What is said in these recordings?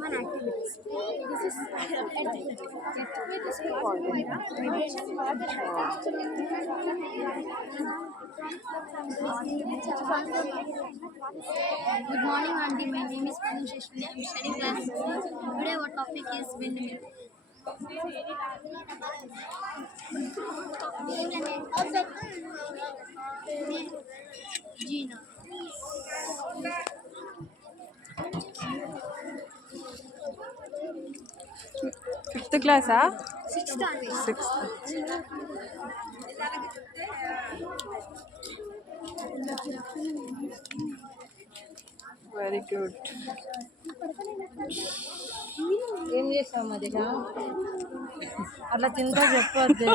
human activities. This is with this vibration for the Good morning, Auntie. My name is Panu Shashwini. I am studying class 4. Today, our topic is windmill. Gina. Fifth class, ah? Sixth. Sixth. Very good. ఏం చేసావు మదిక అట్లా తింటా చెప్పొద్దు.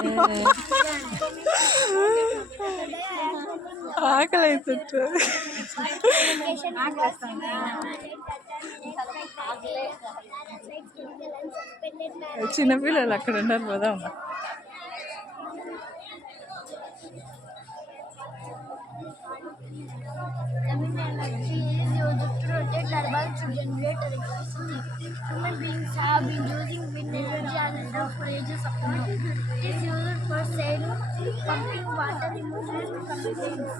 ఆకలి అవుతుంది. చిన్నపిల్లలు అక్కడ ఉన్నారు పోదామా? To generate electricity. Human beings have been using wind energy as a for ages of now. It is used for sailing, pumping water, removing from the waves.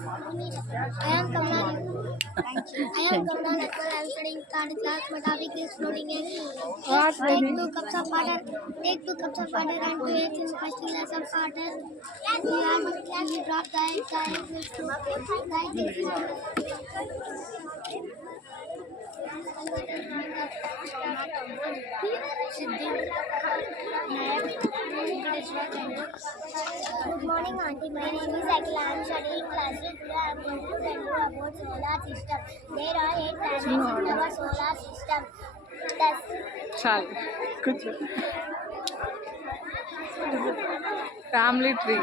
I am Kamala. I am studying third class. My topic is floating egg. Take 2 cups of water. Take 2 cups of water and 2 eggs in first glass of water. We drop the eggs. Good morning, Auntie. My name is Akila. I am studying class 3. Today I am going to tell you about solar system. There are 8 planets in our solar system. చాలు కూర్చో. Family tree.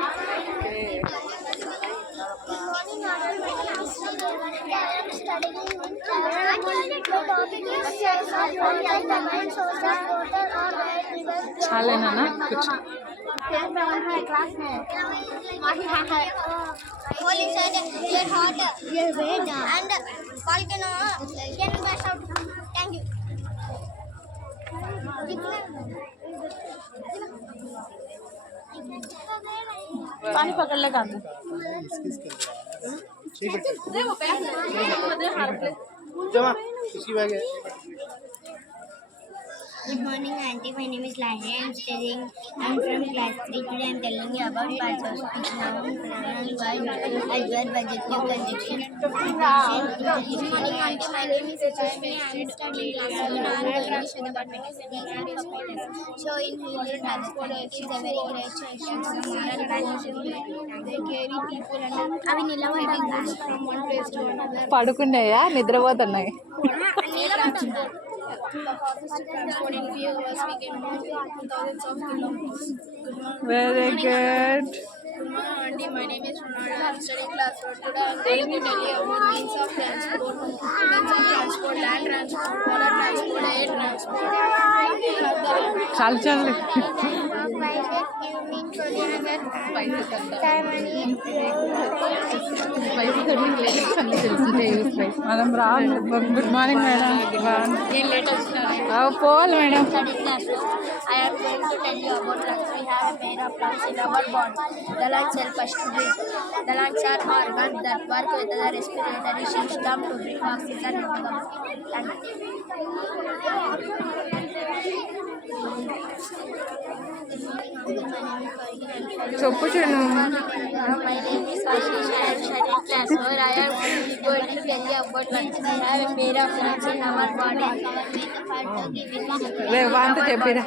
Good morning, Auntie. My name is Sridevi. I am studying in class 1. The topic is solar, water, or light rivers. చాలే నాన్న కూర్చో. Class में all inside get hot and volcano can burst out. Thank you. पानी पकड़ ले कांदे Good morning, Auntie. My name is Lahiri. I'm from class 3. Today I'm telling you about parts of speech, noun, pronoun, verb, adverb, adjective, conjunction, preposition. Good morning, Auntie. My name is Ashwini. I'm studying class 4. I'm going to show the apparatus. So in Hindi transport, it is a very great section. They carry people and అవి నిలబడి from one place to another. పడుకున్నాయా? నిద్రపోతున్నాయి. Transport in few hours we can move thousands of kilometers. Very good. Good morning, Auntie. My name is Ronaldo. I'm studying class 4. Today I'm going to tell you about means of transport. Means of transport: land transport, water transport, air transport. చాలు చాలు. మనం రాదు. Good morning madam. పోవాలి madam. I am going to tell you about lungs. We have a pair of lungs in our body. The lungs help us to breathe. The lungs are organs that work with the respiratory system to bring oxygen into the body. చెప్పు చెను. My name is Ashish. I am studying class 4. I am going to tell you about lungs. We have a pair of lungs in our body. వాంత చెప్పిరా.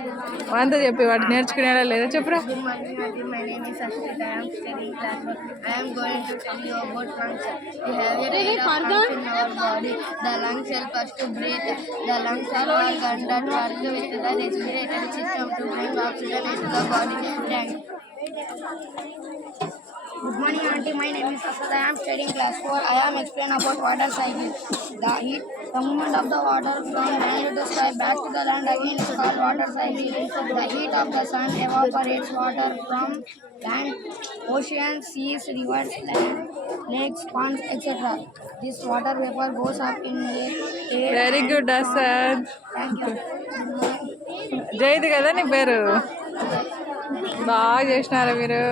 వాంత చెప్పి వాడు నేర్చుకునేలా లేదా చెప్పురా. Good morning, Auntie. My name is Ashwini. I am studying class 4. I am going to tell you about lungs. We have a pair of lungs in our body. The lungs help us to breathe. The lungs are organs that work with the respiratory system to bring oxygen into the body. Thank you. Good morning, Auntie. My name is Asad. I am studying class 4. I am explaining about water cycle. The movement of the water from land to sky back to the land again is called water cycle. The heat of the sun evaporates water from land, oceans, seas, rivers, lakes, ponds, etc. This water vapor goes up in air very good Asad. Zaid కదా నీ పేరు? బాగా చేసినారా మీరు?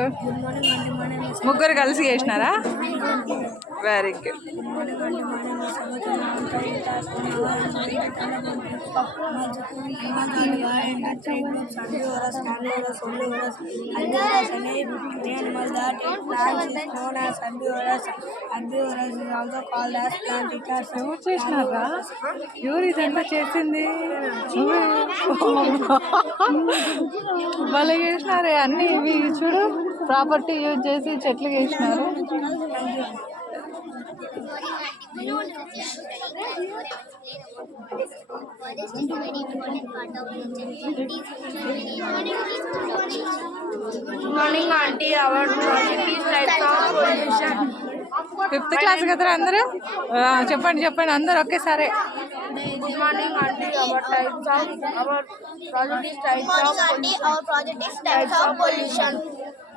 ముగ్గురు కలిసి చేసినారా? Very good. ఎవరు చేసినారా? ఎవరు ఇదంతా చేసింది? భలే చేసినారే అన్ని. ఇవి చూడు, ప్రాపర్టీ యూజ్ చేసి చెట్లు చేసినారు. Morning aunty our fifth class కదరా అందరూ? చెప్పండి చెప్పండి అందరు ఒకేసారి. Good morning, aunty. Our project is types of pollution.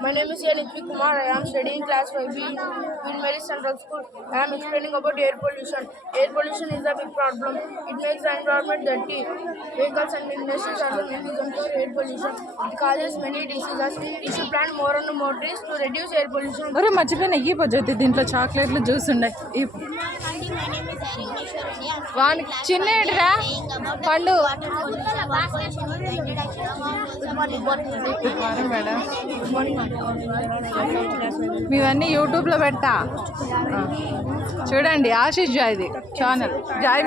My name is Lithvi Kumar. I am studying class 5B in Mary Central School. I am explaining about air pollution. Air pollution is a big problem. It makes the environment dirty. Vehicles and industries are the main reason for air pollution. It causes many diseases. We should plant more and more trees to reduce air pollution. ఒరే మర్చిపోయిన ఈ పద్ధతి, దీంట్లో చాక్లెట్లు juice ఉండే. వానికి చిన్న ఏడురా పండు. మేడం మీవన్నీ యూట్యూబ్లో పెడతా చూడండి. ఆశీష్ జాయ్ది ఛానల్. జాయ్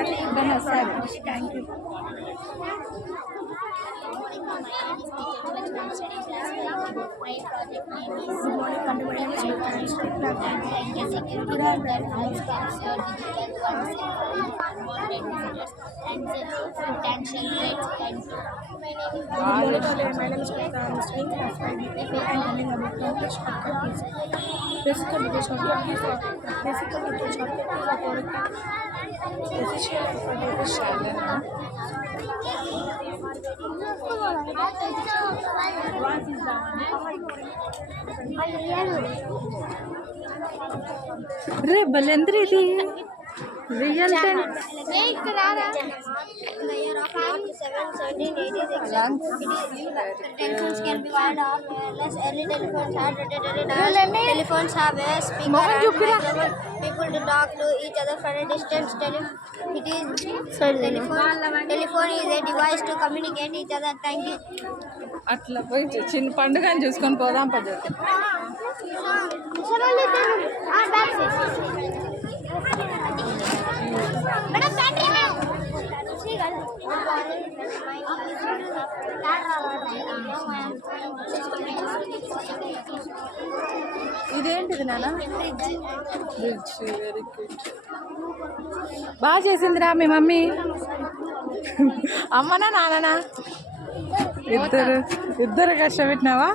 రే బలెంద్ర ఇది real time. Telephones have a speaker and microphone. People to talk to each other from a distance. Telephone is a device to communicate each other. Thank you. అట్లా పోయి చిన్న పండుగని చూసుకొని పోదాం పద్ధతి. ఇదేంటిది నాన్న? బ్రిడ్జ్. Very good. బాగా చేసిందిరా మీ మమ్మీ. అమ్మనా నాన్ననా? ఇద్దరు కష్టపెట్టినావా?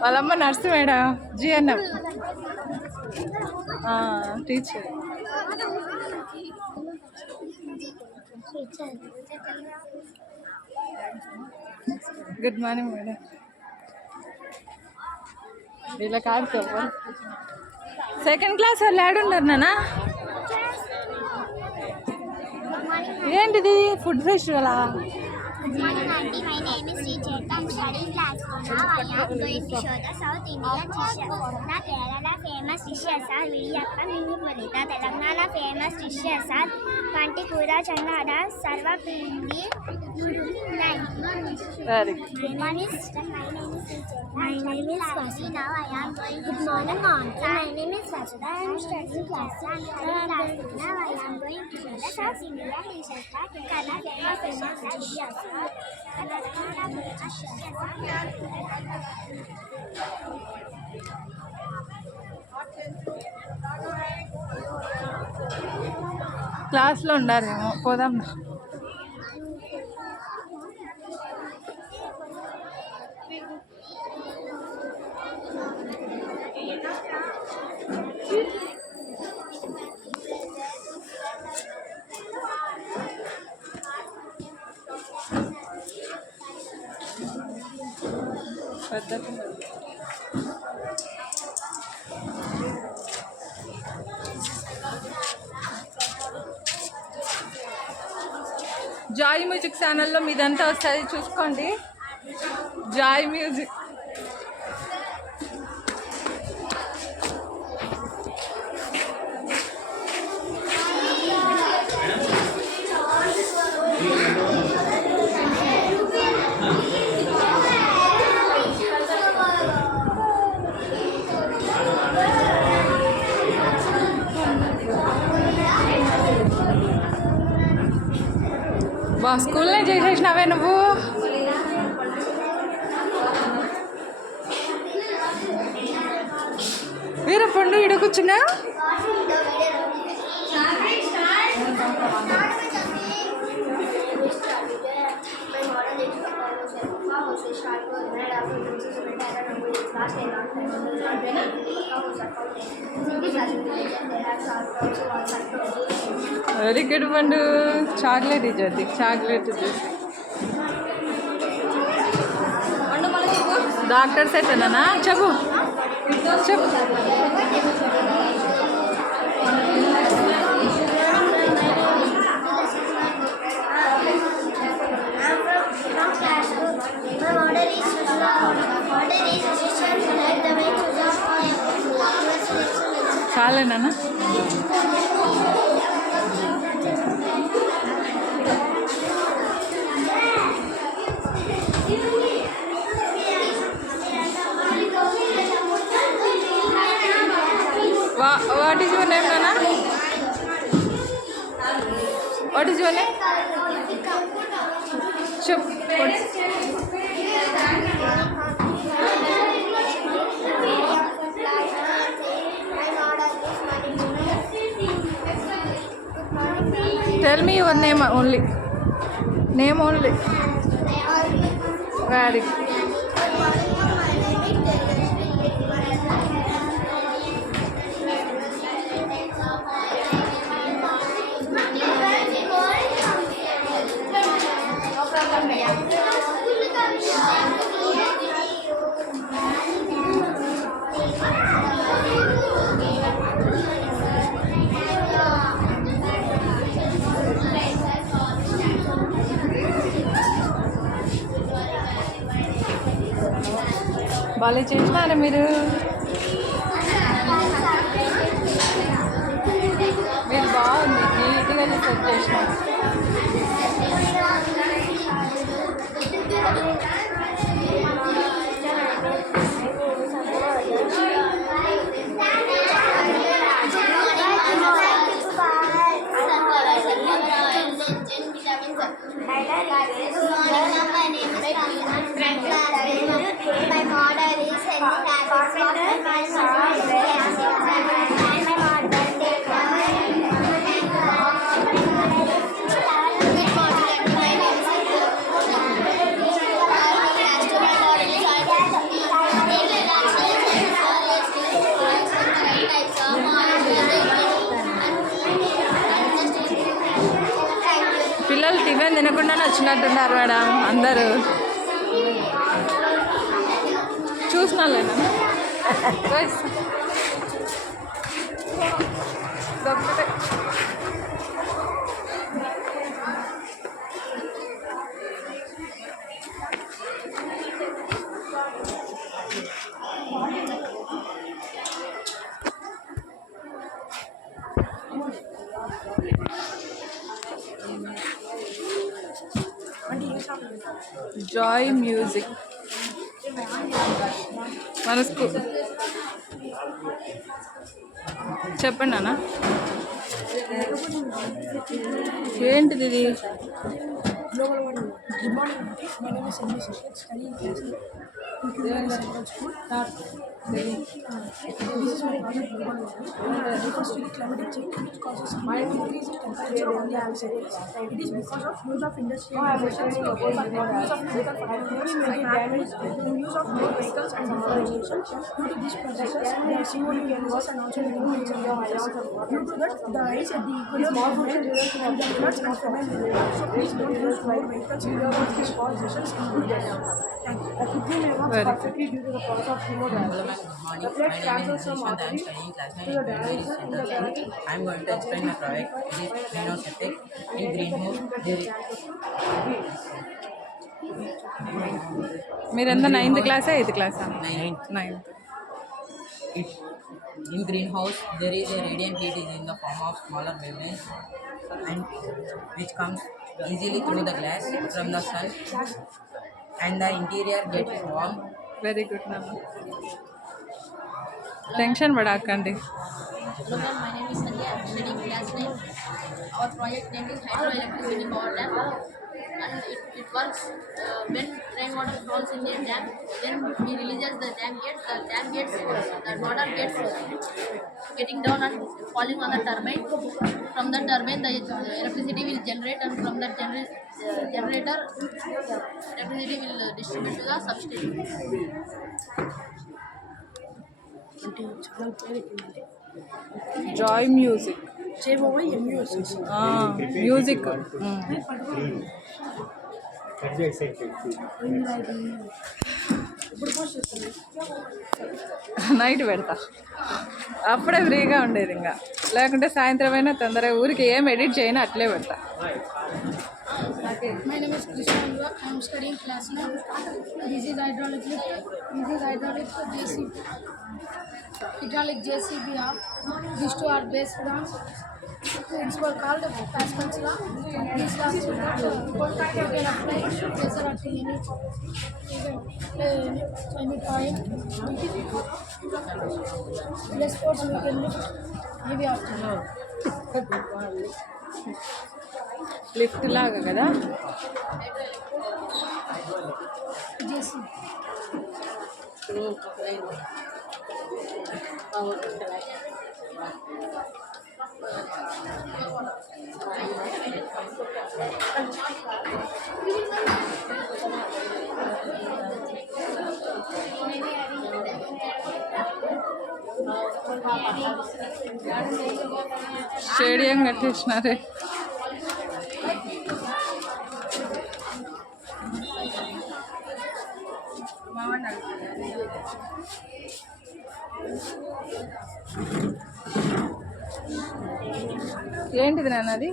వాళ్ళమ్మ nurse madam, GNM teacher. Good morning madam. ఇలా కాదు సెకండ్ క్లాస్ వాళ్ళు ఆడుండరు నాన్న. ఏంటిది food ఫెస్టివలా? Good morning, aunty. My name is Sri Chetha. I'm studying class 4 now. I am going to show the South Indian dishes. The Kerala famous dishes are Villappa, Minipurita. Telangana famous dishes are Pantikura, Channada, Sarva Pindi. Very good. My name is Sri Swati. Now I am going to show the aunty. My name is Rachita. I am studying class 4 now. I am going to show the South Indian dishes. The Kerala famous dishes. క్లాస్లో ఉండారేమో, పోదాం. Joy music ఛానల్లో మీదంతా వస్తుంది, చూసుకోండి. Joy music. బా స్కూల్నే చేసేసినావే నువ్వు. వీరపండు ఇడ కూర్చున్నా. వెరీ గుడ్ పండు. చాక్లెట్ ఇచ్చేది, చాక్లెట్ ఇచ్చేసి. డాక్టర్ సెట్ అన్నా చెప్పు చెప్పు. చాలేనా? What is your name, Nana? What is your name? Chup. Tell me your name only. Name only. Very good. బాగా చేసినారా మీరు? మీరు బాగుంది, నీట్గానే సెట్ చేసినారు. పిల్లలు టిఫిన్ తినకుండానే వచ్చినట్టున్నారు మేడం అందరూ. చూసినాలేనా? జాయ్ మ్యూజిక్ మన స్కూల్. చెప్పండి అన్న, ఏంటిది ఇది? Good morning, my name is Sanjay Seshat, studying class in Central School. This is my project refers to the climatic change which causes increase in temperature on the surface. It is because of use of industrial emissions, use of chemical fertilizers, and use of more vehicles and deforestation. Due to these processes, the CO2 releases and also the temperature rises. Due to that, the ice at the equator and the floods are common. So please don't use more vehicles and avoid these causes. Thank you. Very good. morning. My name is Nishant. I am studying class 9 in Primary Center. I am going to explain my project. It is greenhouse effect. In greenhouse, there is మీరంతా 9th క్లాసా 8th క్లాసా? 9th. it, in greenhouse there is a radiant heat is in the form of smaller wavelengths and which comes easily through the glass from the sun and the interior gets warm. Very good నాన్న. Tension పడకండి. Hello ma'am, my name is Sanjay. I am studying class 9. Our project name is hydroelectricity power dam, and it works when rainwater falls in the dam. Then we releases the dam gates. The water gets getting down and falling on the turbine. From the turbine, the electricity will generate, and from that generator, electricity will distribute to the substation. Joy music. Music. Night పెడతా, అప్పుడే ఫ్రీగా ఉండేది. ఇంకా లేకుంటే సాయంత్రం అయినా తొందరగా ఊరికి ఏం ఎడిట్ చేయను, అట్లే పెడతా. My name is Krishna. I am studying class 9. This is hydraulic JCB. Hydraulic JCB are these two are based on principle called Pascal's law. These laws you can apply pressure at any point. Less force we can lift heavy object. Lift లాగా కదా. JCB. Stadium కట్టేసినారే. ఏంటిది నాన్న అది?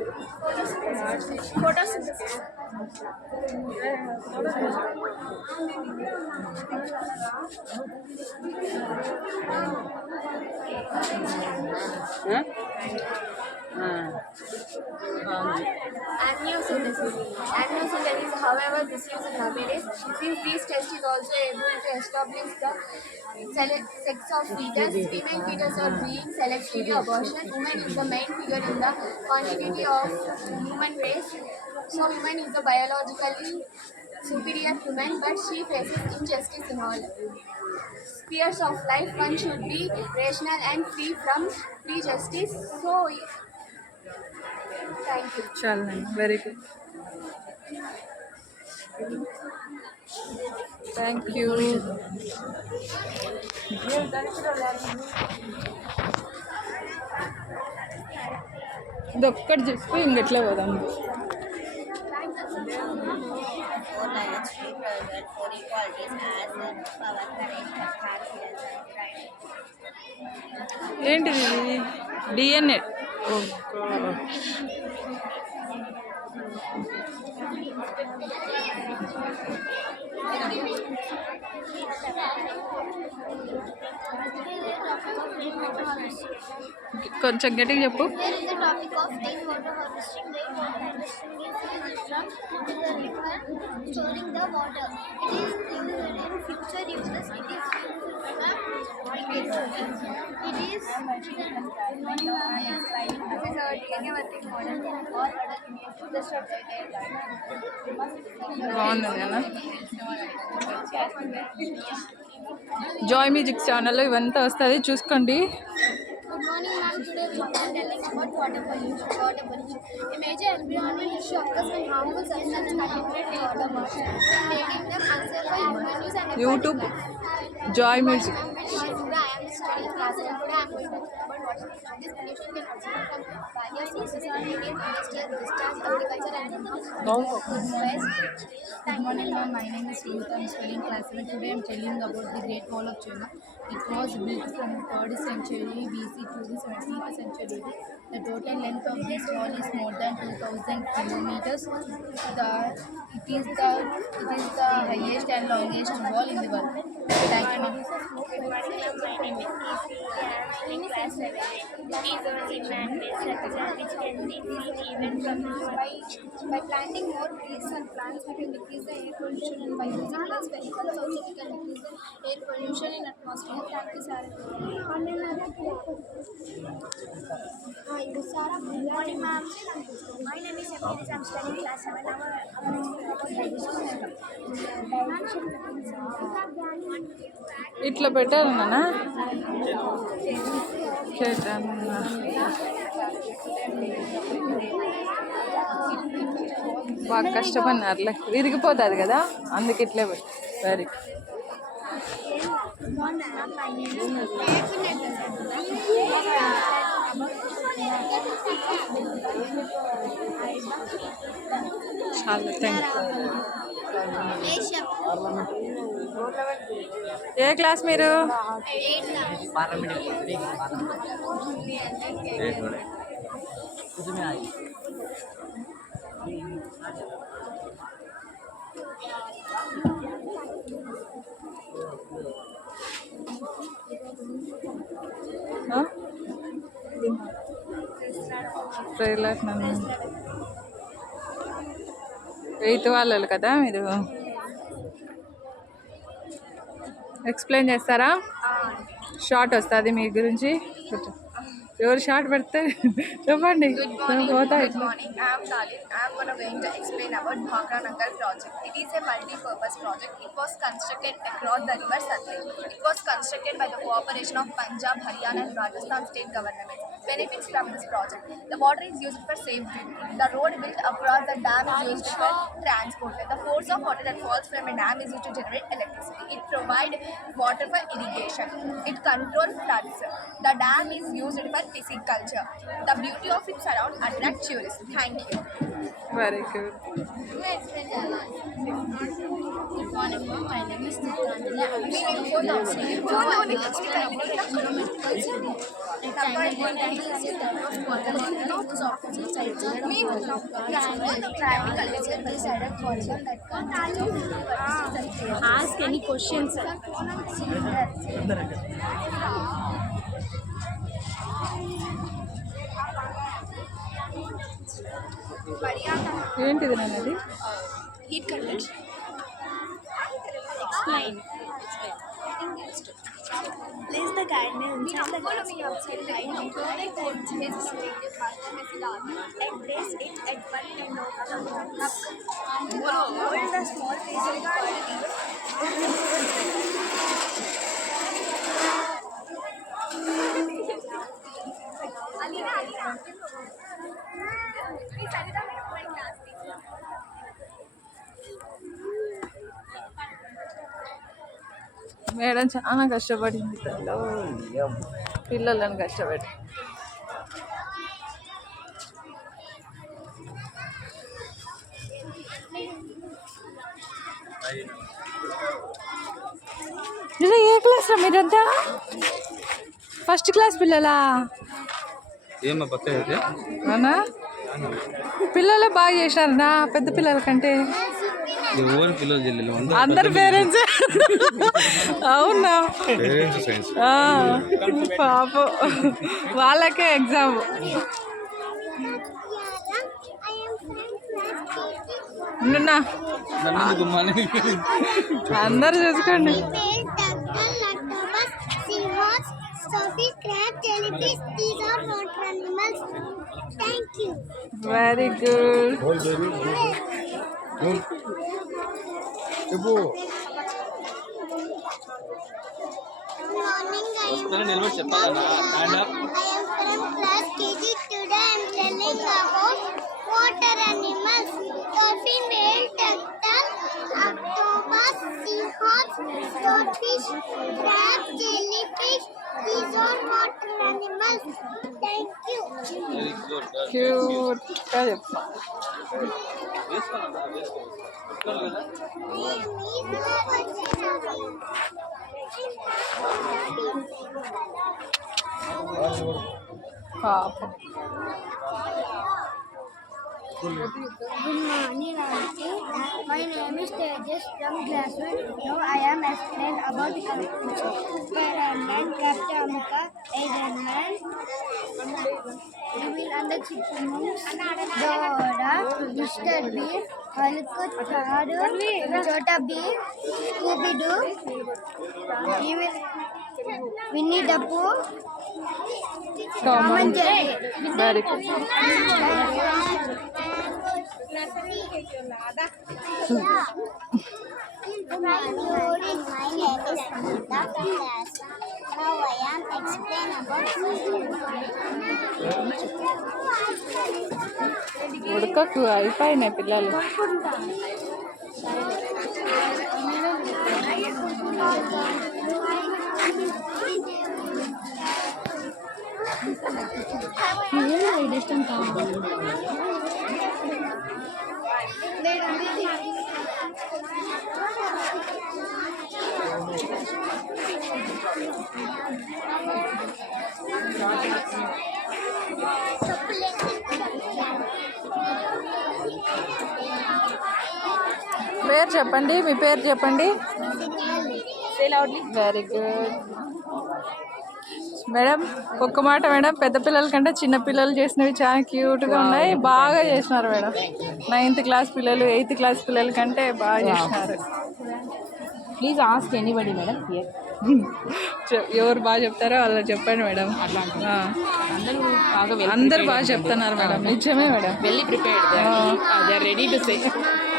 Amniocentesis, however, this is nowadays, since this test is also able to establish the sex of fetus. Female fetus are being selectively abortion. Woman is the main figure in the quantity of human race. So woman is the biologically superior human, but she faces injustice in all spheres of life. One should be rational and free from prejudice. So, thank you. చాలా నాన్న, very good. Thank you. ఇది ఒక్కటి చెప్పి ఇంకెట్లా పోదాం. Four lions, three brothers, four equalities as power, courage, confidence, and pride. ఏంటిది? DNA. కొంచెం గట్టిగా చెప్పు. Here is the topic of rainwater harvesting. Rainwater harvesting is used from the river, storing the water. It is used in future uses. It is used for irrigation. It is బాగుంది కదా. Joy music ఛానల్లో ఇవంతా వస్తుంది, చూసుకోండి. Good morning, ma'am. Today we are telling about water pollution. A major environmental issue occurs when harmful substances contaminate water, making them unsafe for human use and YouTube Joy music. I am studying class and today I am going to talk about water pollution. This pollution can originate from various sources on Indian industrial discharge, agriculture and Good morning, ma'am. My name is Ruth. I'm studying class 7. Today I'm telling about the Great Wall of China. It was built from 3rd century BC to the 17th century. The total length of this wall is more than 2,000 kilometers. It is the highest and longest wall in the world. Thank you, ma'am. Good morning, ma'am. My name is Casey. I am in class 7. It is only man-made structure which can be seen even from the By planting more trees and plants, we can decrease the air pollution, and by using less vehicles, also we can decrease the air pollution in atmosphere. Thank you, sir. Good morning, ma'am. My name is Emily. I'm studying class 7. ఇట్లా పెట్టారు నాన్న చేద్దాం బాగా కష్టపడినారులే విరిగిపోతుంది కదా అందుకు ఇట్లే very చాలా థ్యాంక్ ఏ క్లాస్ మీరు ట్రైలర్ నన్ను 8th వాళ్ళు కదా మీరు ఎక్స్ప్లెయిన్ చేస్తారా షార్ట్ వస్తుంది మీ గురించి ఎవరు షార్ట్ పెడితే చెప్పండి పోతా Good morning. I am Talin. I am going to explain about Bhangra Nangal project. It is a multi-purpose project. It was constructed across the river Satluj. It was constructed by the cooperation of Punjab, Haryana and Rajasthan state governments. Benefits from this project. The water is used for safe drinking. The road built across the dam is used for transport. The force of water that falls from a dam is used to generate electricity. It provides water for irrigation. It controls floods. The dam is used for pisciculture. The beauty of its surround attract tourists. Thank you. Very good Good morning, ma'am. My name is Nityanjali. I'm studying Ask any questions. ఏంటిది నాన్నది Heat conduction. Explain. Place the gardener inside the glass outside the and place it at one end of the box. Hold the small piece of garden. Madam చాలా కష్టపడింది పిల్లలను కష్టపడి ఏ class రా మీరంతా first class పిల్లలా ఏమో పక్క అయితే అవునా పిల్లలే బాగా చేశారనా పెద్ద పిల్లల కంటే ఎవరు పిల్లలు చెల్లెలు అందరు పేరెంట్స్ అవునా పేరెంట్స్ సైన్స్ పాపం వాళ్ళకే ఎగ్జామ్ నిన్న అందరు చూసుకోండి వెరీ గుడ్ నిలబడి చెప్పాలన్నా I am from class KG. Today I am telling about water animals. Dolphin, whale, turtle, octopus, sea Frogs, swordfish, crab, jellyfish. These are water animals. Thank you. క్యూట్గా చెప్తాం. పాపం. Good morning, Auntie. My name is Tejas from Glasswood. Now I am explain about the Spider-Man, Captain America, Iron Man, Evil and the Chipmunks, Dora, Mr. Bean, Hulk, Thor, Chota Bean, Scooby-Doo, Evil, Winnie the Pooh, Tom Tom and and Jerry. Very good. My name is Samantha from class. Now I am explain about ఉడకకు అయిపోయినాయి పిల్లలు. పేరు చెప్పండి, మీ పేరు చెప్పండి. Very good madam. ఒక్క మాట madam, పెద్ద పిల్లల కంటే చిన్న పిల్లలు చేసినవి చాలా క్యూట్గా ఉన్నాయి. బాగా చేసినారు మేడం. 9th క్లాస్ పిల్లలు 8th క్లాస్ పిల్లల కంటే బాగా చేసినారు. Please ask anybody madam here. ఎవరు బాగా చెప్తారో అలా చెప్పండి మేడం. అందరూ బాగా చెప్తున్నారు మేడం. నిజమే madam. Well prepared. They are ready to say.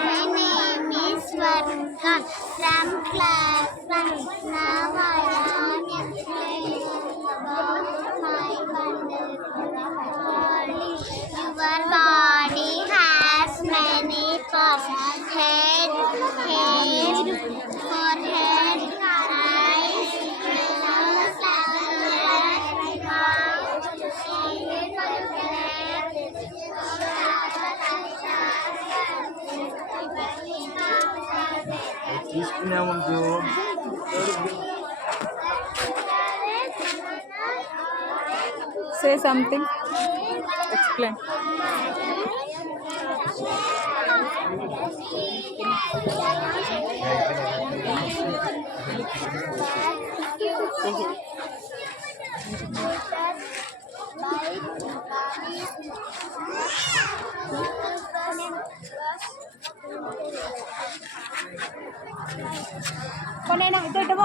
My name is Varga from class 1. Now I am explaining about my wonderful body. Your body has many parts: head, forehead, eyes, nose, mouth, తీసుకున్నాము. Say something, explain. కొనేనా ఇటో జ్యోతి